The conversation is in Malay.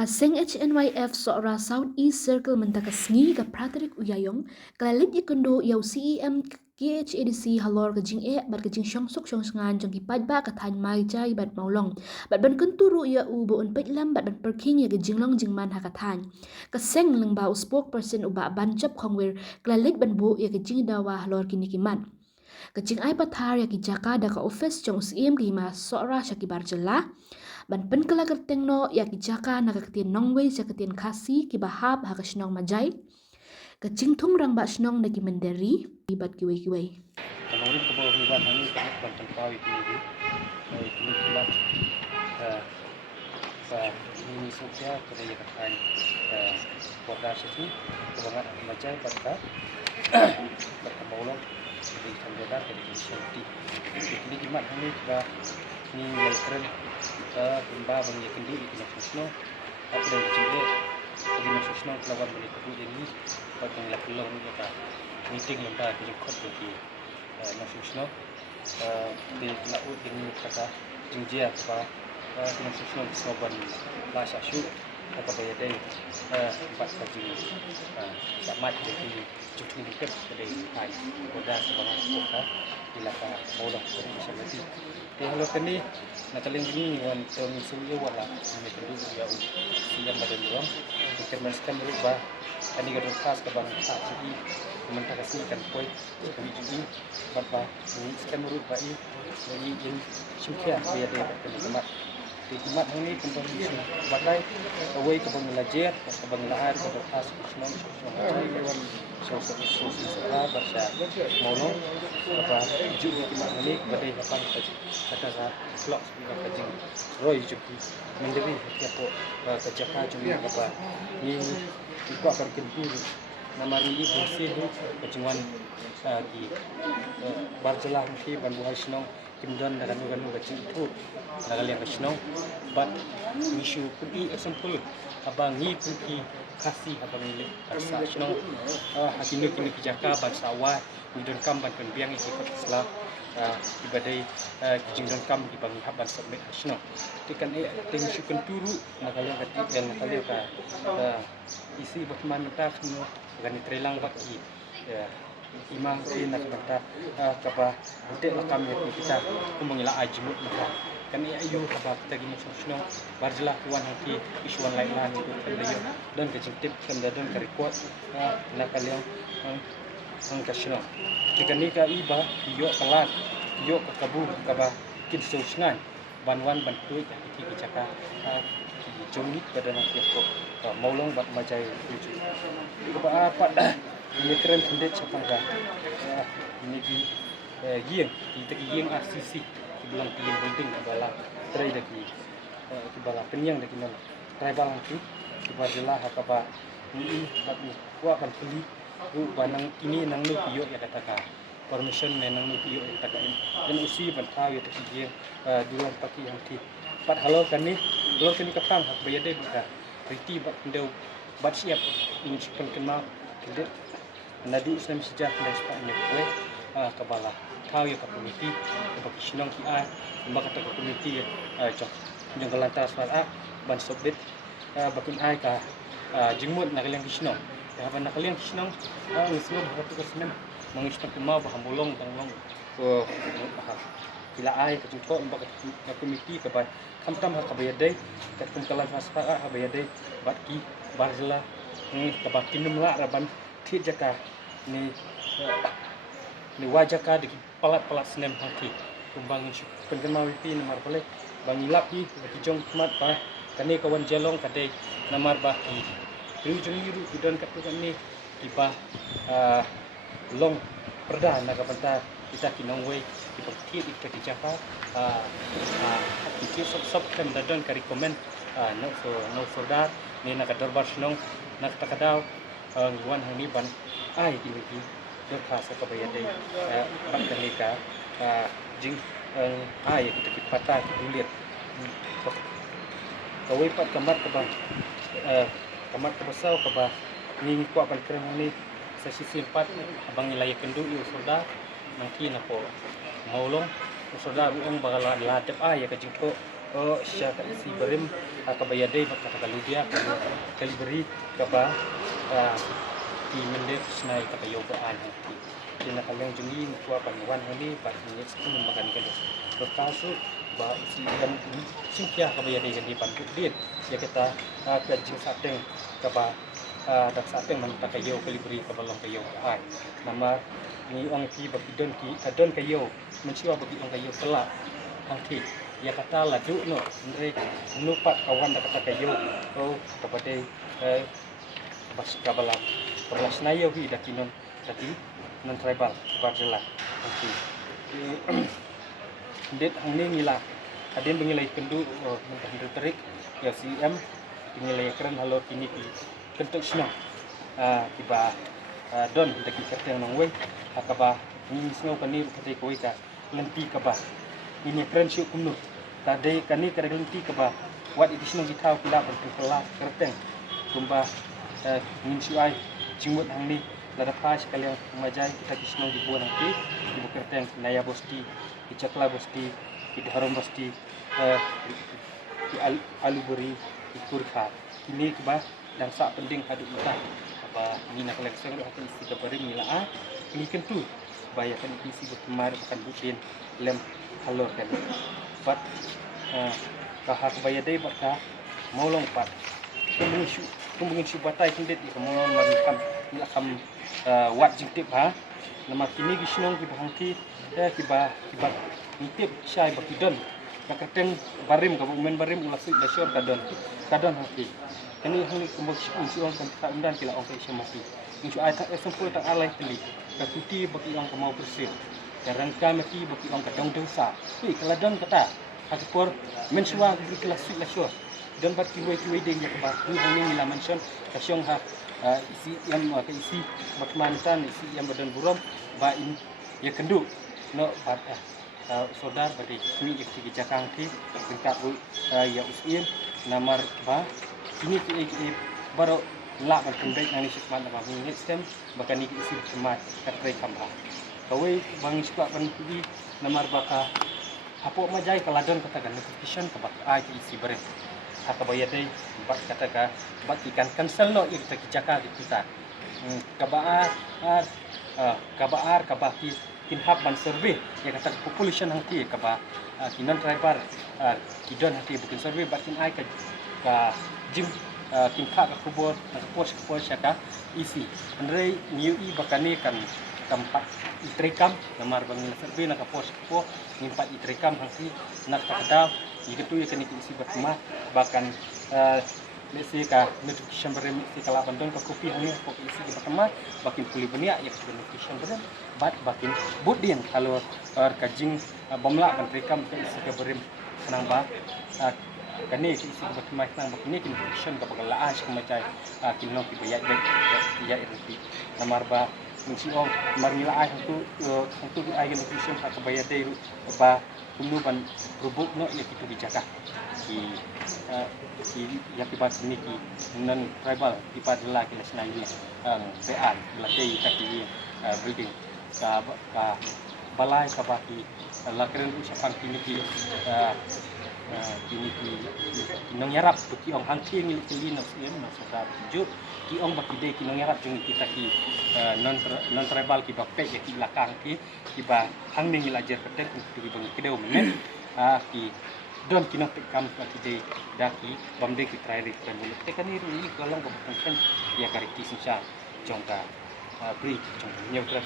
Kaseng HNYF Sora South East Circle mentakasngi ka Pratrik Uyayong kalalit ikondo yaw CEM KHADC halor kajing bat kajing syongsok syongsngan jong kipadba kathan mai jai bat maulong bat ban kenturu ya ubo un petlam bat ban perking ya kajing long jingman hakathan kaseng lengba spokesperson uba ban jap khongwer kalalit ban bu ya kajing dawa halor kinikiman kajing ai pathar ya kijaka da ka office jong CEM kima Sora syakibar jelah ban pen kala kerteng no ya kijaka na kaktin nongwei sa katin kasi kibahab ha kasnong majai kacing thung rang ba snong na kimenderi ibat kiwei. Kemarin ke bawah ribuan ini sangat banyak tahu itu kilat ini sukses kerja kerjaan produk itu kebangan macam pada berkembang jadi sambil jadi seperti ini kimat ini juga ni keren bimba bagi kendi di nasional apa dan juga di nasional lawan bagi kebu ini pada yang belum kita meeting lembah di kot di nasional di laut ini kata jinjia apa di nasional soban lah syasu apa bayar day empat kaji sama jadi cukup dekat dari Thai pada sebanyak kota di lapangan bola jadi seperti kalau kini nak kalian ini yang termisulnya wala ini terus ya siang pada luang dikemaskan berubah kani gadol khas ke bang tak jadi mentah kasih kan koi kami jadi bapa ini sekian berubah ini jadi syukur dia teman di tempat ini tempat ini bagai away ke bang lajer ke bang lahar ke khas Islam lewat sosok bahasa mono apa juga tempat ini badai lapan kata vlog juga kajing roy juga mendiri setiap kerja juga apa ini juga akan kentur nama ini bersih kecuman di barjelah mesti bantu hasilnya kimdan dan kan kecil itu nagal yang hasilnya but isu pergi example abang ni pergi kasih abang ni rasa hasilnya hasilnya kini kijaka bahasa awal midon kam ban biang ikut selah ibadai kijingdan kam di bangi haban submit hasilnya tekan tensi kenturu nagal yang kecil dan nagal yang isi bagaimana tak semua ganit relang bagi imam ini nak kata kapa untuk kami kita kumangila ajmut maka kan ayu kapa kita gini sosno barjelah tuan hati isuan lain-lain itu kan dan kejintip kan dan kerikuat nak kalian angkasno jika nikah iba yo kelat yo ke kabu kapa kin sosngan banwan bantu kita kicaka jomit pada nanti aku maulong bat majai tuju kapa apa ini keren hendak capangga ini di giang kita giang RCC bilang giang building bala try lagi bala penyang lagi mana try bala tu barjelah apa ini aku akan beli banang ini nang nu piyo ya katakan permission nang nu piyo ya katakan dan usi bantaw ya tadi duluan pagi yang di pat halo kan ni kapang hak bayar deh buka riti bat ndeu bat siap ini kenal tidak nadi Islam sejak dari sepatnya kue kebala tahu ya community bagi senang ki ai mbak kata community jong lantas fal ban sobdet bakin ai ka jingmut nak kalian kisno ya ban nak kalian kisno ngisno berapa kesenen mengispan kemau baham bolong tanglong kila ai ka jumpa mbak kata community ka ban kam ha kabayad dai ka kumkalan fasfa ha kabayad dai bat ki barjela ka bakin numla raban thiết jaka ni wajaka di palat senem hati kumbangin pengemau pi nomor boleh bangilap pi bagi jong mat pa kani kawan jelong kadai nomor baki rujung yiru idon katukan ni tiba long perda nak kapanta kita kinongwei di bukti di jaka kita sop kan dadon ka recommend no for that ni nak dorbar snong nak takadau nguan hang ban ai ini dok khasa ka bayar dai ban kalika jing ai kita kipata duliat kawai pat kamat ka bang kamat ka basau ka ba ni ko ban keren ni sa sisi 4 abang nilai kendu yu soda nangki na po maulong soda uang bagala ladep ai ka jingko siya ka isi berim kabayade kata kaludia kaliberi kaba di mendet snai kabayo baan hati dina kalang jungi kuwa panwan hani pat ni sekun makan kedes berkasu ba isi dan singkia kabayade kan di pantu dit ya kita kajing sateng kaba dak sateng man takayo kaliberi kabalong kayo baan nama ni ong ki bakidon ki kadon kayo mensiwa bagi ong kayo kelak hati ya kata laju no mereka nupat kawan dak kata kayo kepada bas kabalas nayo bi dakinon tadi non tribal barjela okay det hangni ngila aden bengilai kendu mentah terik ya CM ngilai keren halo kini ki kentuk sno tiba don daki kerteng nongwe akaba ni sno kani rupate koi ka lenti kaba ini friendship kumnu tadi kani kerenti kaba wat idisno gitau kila berpela kerteng kumba ngin ai jingmut hangni lada pas kalian majai kita kisno di buan nanti di kerteng naya bosti di cakla bosti di harum bosti di aluburi di kurka ini keba dan sak penting hadu kita apa ni nak lekser akan isi kabari mila ini kentu bayakan isi berkemar akan butin lem halor kan bat kahak bayadai baka maulong pat kumbungin batai kindet di maulong marikam ilakam wat jingtip nama kini gisnong ki bahangki kiba ngitip syai bakidon kakateng barim kabumen barim ulasik dasyor kadon haki ini hang kumbung siong kan undan kila ong kai mati insu ai tak sempul tak alai teli kakuti baki ong kemau bersih karang mati baki ong kadong dosa keladon kata hakpor mensua beri kelas dasyor dan bat kiwai deng ya kebat ni hang ni la mention kasyong isi yang isi batmantan isi yang badan buram ba in ya kendu no bat saudar badi ni iki jakang ti tingkat ya usin namar ba ini ki baru la ban pendek nani sikman ba ni stem bahkan ni isi cemat katrai kamba kawai bang suka ban di namar baka apo majai kaladon kata gan notification ka bak ai isi bare akabayadai bak kata ka bak ikan cancel no kita kijaka kita kabaar kabaki kinhap ban survey ya kata population hangti kaba kinan tribal kidon hangti bukin survey bakin ai ka jim kinha ka kubor ka pos ka isi andre new i bakani kan tempat itrekam namar bangin survey na ka pos ko nimpat itrekam hangti nak takda itu ya kini isi berkemah bahkan mesti ka notification beri mesti kalau bandon ka kopi hanya kok isi berkemah bakin puli benia ya notification beri bakin budin kalau kajing bomla kan rekam ke isi ka beri senang ba kani isi berkemah senang bakin ini notification ka bakal laas ka macai kinong ki bayat ya irti namar ba mesti ong marnila ai itu di ai notification ka bayat dai ba kumuban rubuk no ya kita bicara ki ya kibat ni ki non tribal kibat la ki nasional ni bean latei kaki building ka balai ka baki la keren usapan kini ki nong yarap ki ong hangki ni ki no siem maksudnya juk ki ong baki de ki nong yarap jung kita ki non tribal ki bape ya ki belakang ki ba hang ni lajar kedek ki bang kedeu men ki don kino tekam ki de daki bamde ki trairi kan tekani ri kolong ko kan ya kariki sinsa jongka bri jong nyeutra